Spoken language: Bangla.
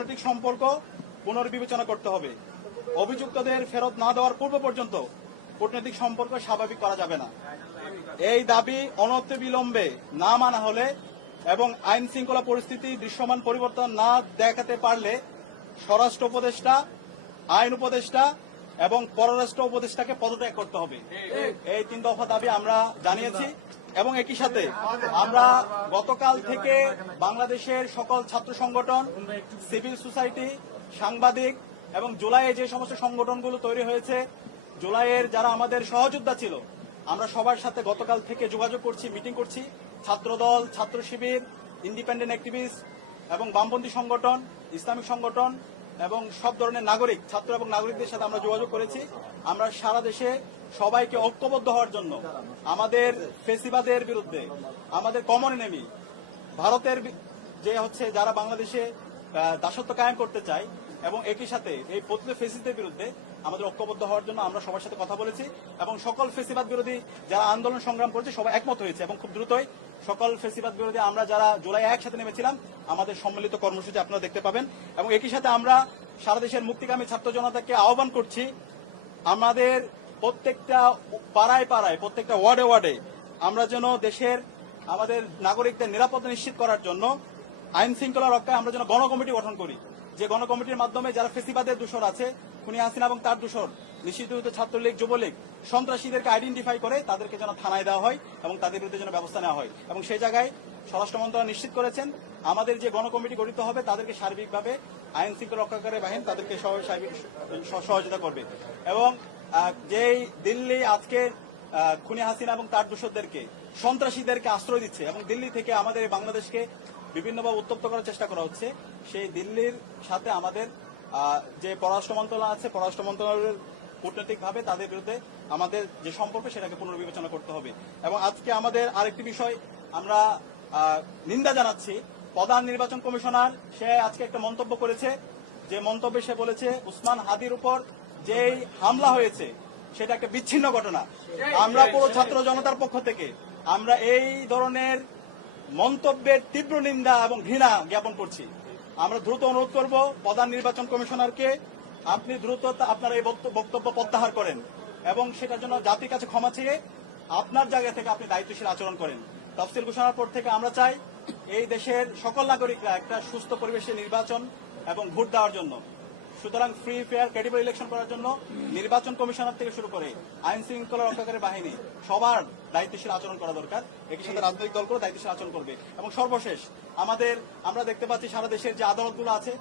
কূটনৈতিক সম্পর্ক পুনর্বিবেচনা করতে হবে। অভিযুক্তদের ফেরত না দেওয়ার পূর্ব পর্যন্ত কূটনৈতিক সম্পর্ক স্বাভাবিক করা যাবে না। এই দাবি অনতিবিলম্বে না মানা হলে এবং আইন শৃঙ্খলা পরিস্থিতি দৃশ্যমান পরিবর্তন না দেখাতে পারলে স্বরাষ্ট্র উপদেষ্টা, আইন উপদেষ্টা এবং পররাষ্ট্র উপদেষ্টাকে পদত্যাগ করতে হবে। এই 3 দফা দাবি আমরা জানিয়েছি এবং একই সাথে আমরা গতকাল থেকে বাংলাদেশের সকল ছাত্র সংগঠন, সিভিল সোসাইটি, সাংবাদিক এবং জুলাইয়ে যে সমস্ত সংগঠনগুলো তৈরি হয়েছে, জুলাইয়ের যারা আমাদের সহযোদ্ধা ছিল, আমরা সবার সাথে গতকাল থেকে যোগাযোগ করছি, মিটিং করছি। ছাত্রদল, ছাত্র শিবির, ইন্ডিপেন্ডেন্ট অ্যাক্টিভিস্ট এবং বামপন্থী সংগঠন, ইসলামিক সংগঠন এবং সব ধরনের নাগরিক, ছাত্র এবং নাগরিকদের সাথে আমরা যোগাযোগ করেছি। আমরা সারা দেশে সবাইকে ঐক্যবদ্ধ হওয়ার জন্য আমাদের ফেসিবাদের বিরুদ্ধে, আমাদের কমন এনিমি ভারতের যে যারা বাংলাদেশে দাসত্ব কায়েম করতে চায় এবং একই সাথে এই পতিত ফেসিদের বিরুদ্ধে আমাদের ঐক্যবদ্ধ হওয়ার জন্য আমরা সবার সাথে কথা বলেছি এবং সকল ফেসিবাদ বিরোধী যারা আন্দোলন সংগ্রাম করেছে সবাই একমত হয়েছে এবং খুব দ্রুতই সকল ফেসিবাদ বিরোধী আমরা যারা জুলাই একসাথে নেমেছিলাম আমাদের সম্মিলিত কর্মসূচি আপনারা দেখতে পাবেন। এবং একই সাথে আমরা সারা দেশের মুক্তিকামী ছাত্র জনতাকে আহ্বান করছি, আমাদের প্রত্যেকটা পাড়ায় পাড়ায়, প্রত্যেকটা ওয়ার্ডে ওয়ার্ডে আমরা যেন দেশের আমাদের নাগরিকদের নিরাপত্তা নিশ্চিত করার জন্য আইন শৃঙ্খলা রক্ষায় আমরা যেন গণকমিটি গঠন করি, যে গণকমিটির মাধ্যমে যারা ফেসিবাদের দূষর আছে, খুনি হাসিনা এবং তার দূষর, নিষিদ্ধ ছাত্রলীগ, যুবলীগ, সন্ত্রাসীদেরকে আইডেন্টিফাই করে তাদেরকে যেন থানায় দেওয়া হয় এবং তাদের বিরুদ্ধে যেন ব্যবস্থা নেওয়া হয়। এবং সেই জায়গায় স্বরাষ্ট্র মন্ত্রণালয় নিশ্চিত করেছেন আমাদের যে গণকমিটি গঠিত হবে তাদেরকে সার্বিকভাবে আইন শৃঙ্খলা রক্ষাকারী বাহিনী তাদেরকে সহযোগিতা করবে। এবং যেই দিল্লি আজকে খুনি হাসিনা এবং তার দূষরদেরকে, সন্ত্রাসীদেরকে আশ্রয় দিচ্ছে এবং দিল্লি থেকে আমাদের বাংলাদেশকে বিভিন্নভাবে উত্তপ্ত করার চেষ্টা করা হচ্ছে, সেই দিল্লির সাথে আমাদের যে পররাষ্ট্র মন্ত্রণালয় আছে, পররাষ্ট্র মন্ত্রণালয়ের কূটনৈতিকভাবে তাদের বিরুদ্ধে আমাদের যে সম্পর্ক সেটাকে পুনর্বিবেচনা করতে হবে। এবং আজকে আমাদের আরেকটি বিষয় আমরা নিন্দা জানাচ্ছি, প্রধান নির্বাচন কমিশনার সে আজকে একটা মন্তব্য করেছে, যে মন্তব্যে সে বলেছে উসমান হাদির উপর যেই হামলা হয়েছে সেটা একটা বিচ্ছিন্ন ঘটনা। আমরা পুরো ছাত্র জনতার পক্ষ থেকে আমরা এই ধরনের মন্তব্যের তীব্র নিন্দা এবং ঘৃণা জ্ঞাপন করছি। আমরা দ্রুত অনুরোধ করব প্রধান নির্বাচন কমিশনারকে, আপনি দ্রুত আপনার এই বক্তব্য প্রত্যাহার করেন এবং সেটার জন্য জাতির কাছে ক্ষমা চেয়ে আপনার জায়গা থেকে আপনি দায়িত্বশীল আচরণ করেন। তফসিল ঘোষণার পর থেকে আমরা চাই এই দেশের সকল নাগরিকরা একটা সুস্থ পরিবেশে নির্বাচন এবং ভোট দেওয়ার জন্য। সুতরাং ফ্রি, ফেয়ার, ক্রেডিবল ইলেকশন করার জন্য নির্বাচন কমিশনার থেকে শুরু করে আইন শৃঙ্খলা রক্ষাকারী বাহিনী সবার দায়িত্বশীল আচরণ করা দরকার। একই সাথে রাজনৈতিক দলগুলো দায়িত্বশীল আচরণ করবে। এবং সর্বশেষ আমরা দেখতে পাচ্ছি সারা দেশের যে আদালতগুলো আছে